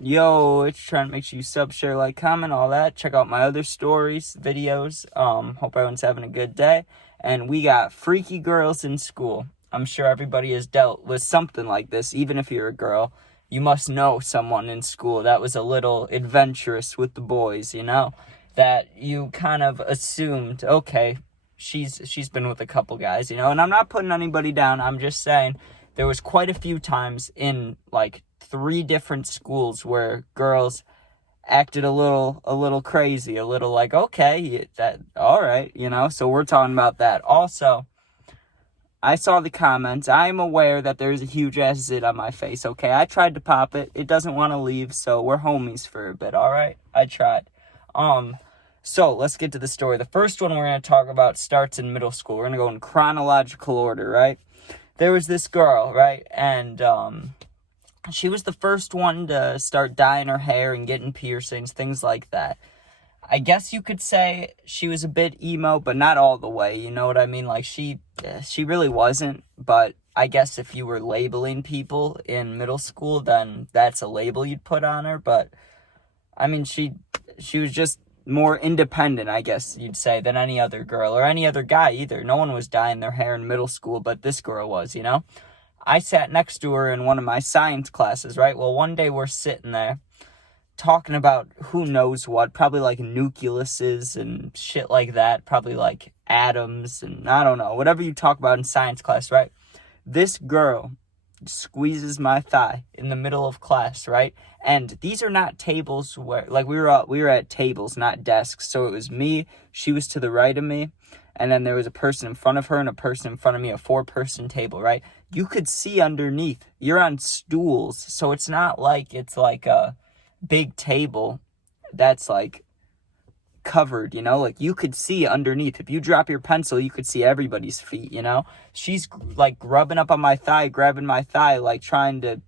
Yo, it's trying to make sure you sub, share, like, comment, all that. Check out my other stories, videos. Hope everyone's having a good day. And we got freaky girls in school. I'm sure everybody has dealt with something like this. Even if you're a girl, you must know someone in school that was a little adventurous with the boys, that you kind of assumed, okay, she's been with a couple guys, and I'm not putting anybody down. I'm just saying there was quite a few times in like 3 different schools where girls acted a little crazy, a little like, okay, that all right, so we're talking about that. Also, I saw the comments. I am aware that there's a huge ass zit on my face, okay? I tried to pop it. It doesn't want to leave, so we're homies for a bit, all right? I tried. So let's get to the story. The first one we're going to talk about starts in middle school. We're going to go in chronological order, right? There was this girl, right? And she was the first one to start dyeing her hair and getting piercings, things like that. I guess you could say she was a bit emo, but not all the way, you know what I mean? Like, she really wasn't, but I guess if you were labeling people in middle school, then that's a label you'd put on her, but, I mean, she was just more independent, I guess you'd say, than any other girl, or any other guy either. No one was dyeing their hair in middle school, but this girl was, I sat next to her in one of my science classes, right? Well, one day we're sitting there talking about who knows what, probably like nucleuses and shit like that, probably like atoms and I don't know, whatever you talk about in science class, right? This girl squeezes my thigh in the middle of class, right? And these are not tables where, like, we were at tables, not desks. So it was me, she was to the right of me, and then there was a person in front of her and a person in front of me, a 4-person table, right? You could see underneath. You're on stools, so it's not like it's like a big table that's like covered, like you could see underneath. If you drop your pencil, you could see everybody's feet, she's like rubbing up on my thigh, grabbing my thigh, like trying to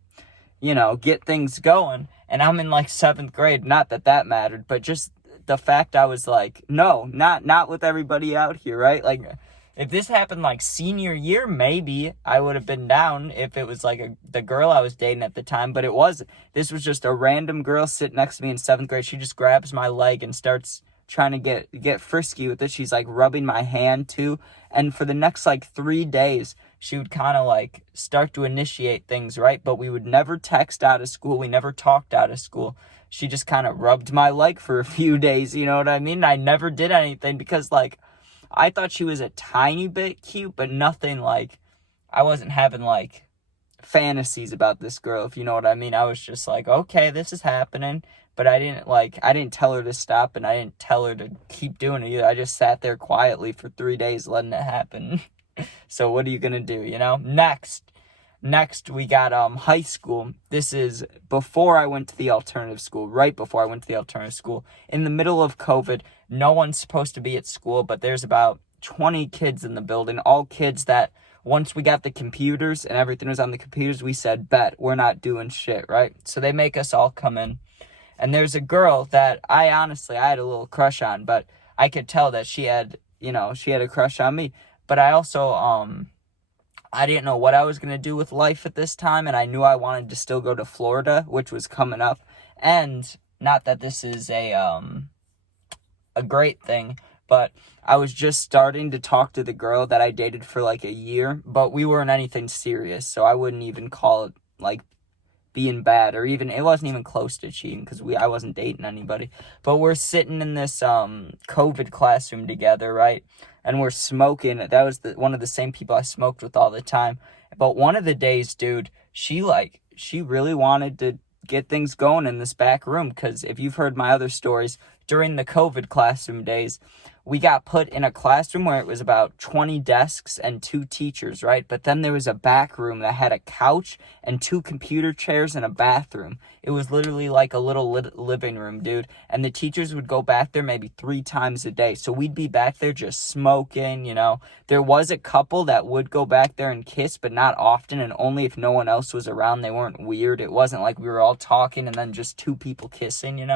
get things going, and I'm in like 7th grade. Not that mattered, but just the fact I was like, no, not with everybody out here, right? Like, if this happened like senior year, maybe I would have been down if it was like the girl I was dating at the time, but it wasn't. This was just a random girl sitting next to me in 7th grade. She just grabs my leg and starts trying to get frisky with it. She's like rubbing my hand too, and for the next like 3 days, she would kind of like start to initiate things, right? But we would never text out of school. We never talked out of school. She just kind of rubbed my leg for a few days, you know what I mean? I never did anything because, like, I thought she was a tiny bit cute, but nothing like, I wasn't having like fantasies about this girl, if you know what I mean. I was just like, okay, this is happening, but I didn't tell her to stop, and I didn't tell her to keep doing it either. I just sat there quietly for 3 days letting it happen. So what are you gonna do, Next, we got high school. This is before I went to the alternative school, right before I went to the alternative school. In the middle of COVID, no one's supposed to be at school, but there's about 20 kids in the building, all kids that once we got the computers and everything was on the computers, we said, bet, we're not doing shit, right? So they make us all come in. And there's a girl that I had a little crush on, but I could tell that she had a crush on me. But I also, I didn't know what I was going to do with life at this time, and I knew I wanted to still go to Florida, which was coming up. And not that this is a great thing, but I was just starting to talk to the girl that I dated for like a year, but we weren't anything serious, so I wouldn't even call it like being bad, or even, it wasn't even close to cheating because I wasn't dating anybody. But we're sitting in this COVID classroom together, right? And we're smoking. That was one of the same people I smoked with all the time. But one of the days, dude, she really wanted to get things going in this back room, because if you've heard my other stories, during the COVID classroom days, we got put in a classroom where it was about 20 desks and 2 teachers, right? But then there was a back room that had a couch and 2 computer chairs and a bathroom. It was literally like a little living room, dude. And the teachers would go back there maybe 3 times a day. So we'd be back there just smoking, There was a couple that would go back there and kiss, but not often, and only if no one else was around. They weren't weird. It wasn't like we were all talking and then just 2 people kissing,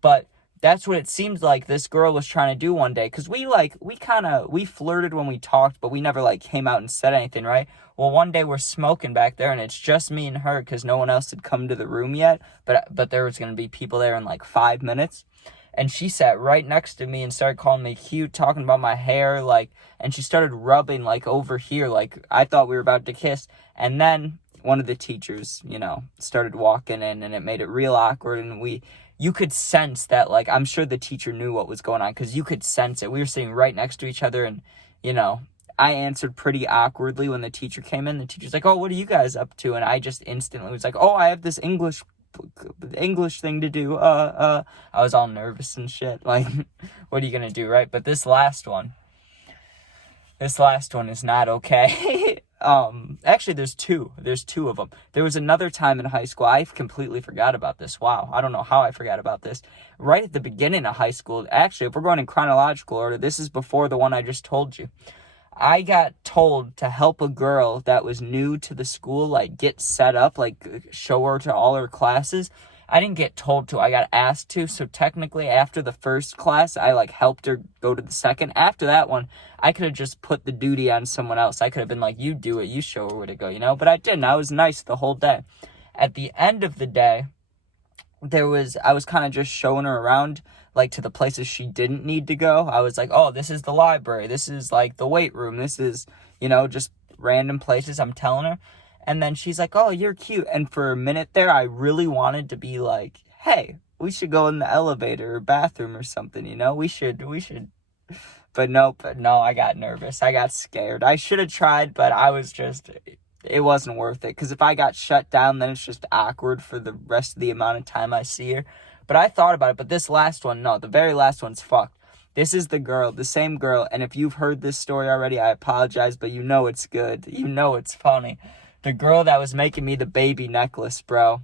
But that's what it seemed like this girl was trying to do one day. Because we flirted when we talked, but we never, like, came out and said anything, right? Well, one day we're smoking back there, and it's just me and her because no one else had come to the room yet. But there was going to be people there in, like, 5 minutes. And she sat right next to me and started calling me cute, talking about my hair, like, and she started rubbing, like, over here, like, I thought we were about to kiss. And then one of the teachers, started walking in, and it made it real awkward, and you could sense that, like, I'm sure the teacher knew what was going on, because you could sense it. We were sitting right next to each other, and, I answered pretty awkwardly when the teacher came in. The teacher's like, oh, what are you guys up to? And I just instantly was like, oh, I have this English thing to do. I was all nervous and shit. Like, what are you gonna do, right? But this last one is not okay. Actually, there's two of them. There was another time in high school. I completely forgot about this. Wow, I don't know how I forgot about this. Right at the beginning of high school, actually, if we're going in chronological order, this is before the one I just told you. I got told to help a girl that was new to the school, like, get set up, like, show her to all her classes. I didn't get told to, I got asked to, so technically after the first class, I, like, helped her go to the second. After that one, I could have just put the duty on someone else. I could have been like, you do it, you show her where to go, but I didn't. I was nice the whole day. At the end of the day, I was kind of just showing her around, like, to the places she didn't need to go. I was like, oh, this is the library, this is, like, the weight room, this is, just random places I'm telling her. And then she's like, oh, you're cute. And for a minute there, I really wanted to be like, hey, we should go in the elevator or bathroom or something, we should. But no, I got nervous. I got scared. I should have tried, but it wasn't worth it. Because if I got shut down, then it's just awkward for the rest of the amount of time I see her. But I thought about it. But this last one, no, the very last one's fucked. This is the same girl. And if you've heard this story already, I apologize. But it's good. It's funny. The girl that was making me the baby necklace, bro.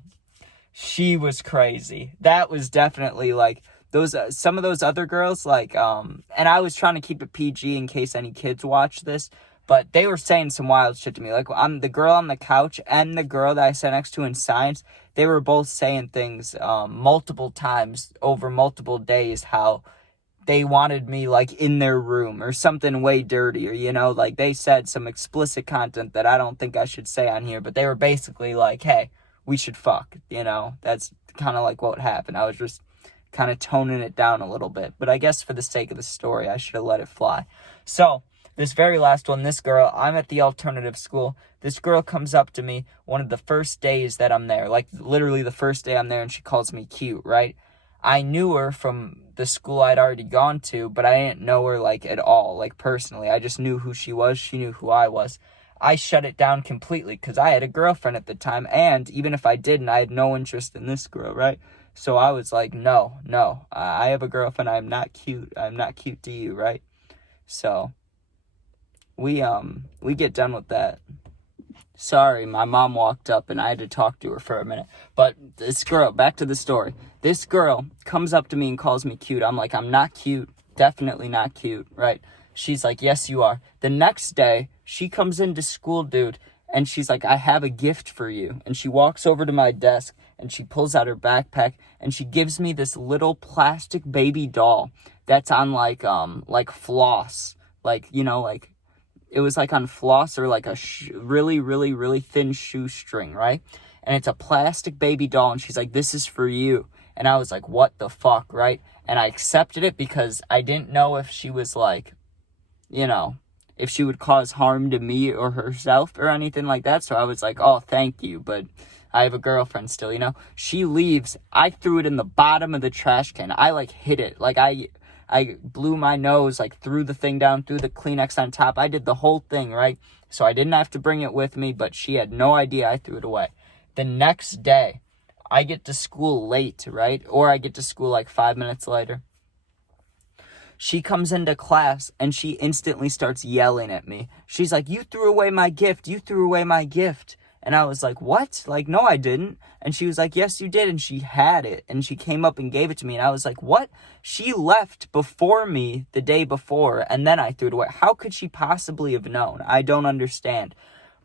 She was crazy. That was definitely, like, some of those other girls, like, and I was trying to keep it PG in case any kids watch this. But they were saying some wild shit to me. Like, I'm the girl on the couch and the girl that I sat next to in science, they were both saying things multiple times over multiple days, how they wanted me, like, in their room or something way dirtier, like, they said some explicit content that I don't think I should say on here, but they were basically like, hey, we should fuck, that's kind of like what happened. I was just kind of toning it down a little bit, but I guess for the sake of the story, I should have let it fly. So, this very last one, this girl, I'm at the alternative school. This girl comes up to me one of the first days that I'm there, like, literally the first day I'm there, and she calls me cute, right? I knew her from the school I'd already gone to, but I didn't know her, like, at all, like, personally. I just knew who she was. She knew who I was. I shut it down completely because I had a girlfriend at the time, and even if I didn't, I had no interest in this girl, right? So I was like, no, I have a girlfriend. I'm not cute. I'm not cute to you, right? So we get done with that. Sorry, my mom walked up and I had to talk to her for a minute. But this girl, back to the story. This girl comes up to me and calls me cute. I'm like, I'm not cute. Definitely not cute, right? She's like, yes, you are. The next day, she comes into school, dude, and she's like, I have a gift for you. And she walks over to my desk and she pulls out her backpack and she gives me this little plastic baby doll that's on like floss. Like, like, it was like on floss or like a really, really, really thin shoestring, right? And it's a plastic baby doll, and she's like, this is for you. And I was like, what the fuck, right? And I accepted it because I didn't know if she was like, if she would cause harm to me or herself or anything like that. So I was like, oh, thank you, but I have a girlfriend still, She leaves. I threw it in the bottom of the trash can. I, like, hit it. Like, I blew my nose, like, threw the thing down, threw the Kleenex on top. I did the whole thing, right? So I didn't have to bring it with me, but she had no idea I threw it away. The next day, I get to school late, right? Or I get to school, like, 5 minutes later. She comes into class, and she instantly starts yelling at me. She's like, you threw away my gift. You threw away my gift. And I was like, what? Like, no, I didn't. And she was like, yes, you did. And she had it. And she came up and gave it to me. And I was like, what? She left before me the day before. And then I threw it away. How could she possibly have known? I don't understand.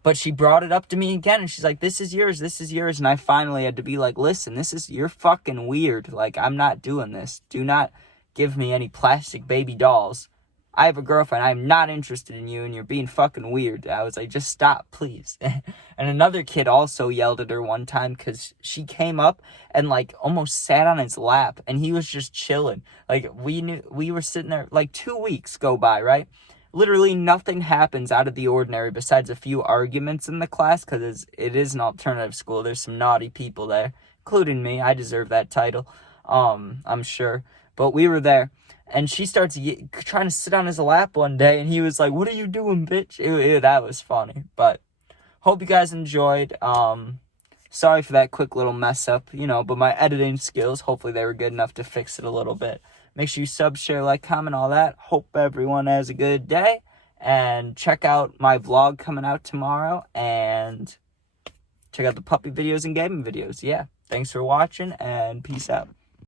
But she brought it up to me again, and she's like, this is yours, and I finally had to be like, listen, you're fucking weird, like, I'm not doing this. Do not give me any plastic baby dolls. I have a girlfriend, I'm not interested in you, and you're being fucking weird. I was like, just stop, please. And another kid also yelled at her one time, because she came up and, like, almost sat on his lap, and he was just chilling. Like, we were sitting there, like, 2 weeks go by, right? Literally nothing happens out of the ordinary besides a few arguments in the class, because it is an alternative school. There's some naughty people there, including me. I deserve that title, I'm sure. But we were there, and she starts trying to sit on his lap one day, and he was like, what are you doing, bitch? That was funny. But hope you guys enjoyed. Sorry for that quick little mess up, but my editing skills, hopefully they were good enough to fix it a little bit. Make sure you sub, share, like, comment, all that. Hope everyone has a good day. And check out my vlog coming out tomorrow. And check out the puppy videos and gaming videos. Yeah. Thanks for watching, and peace out.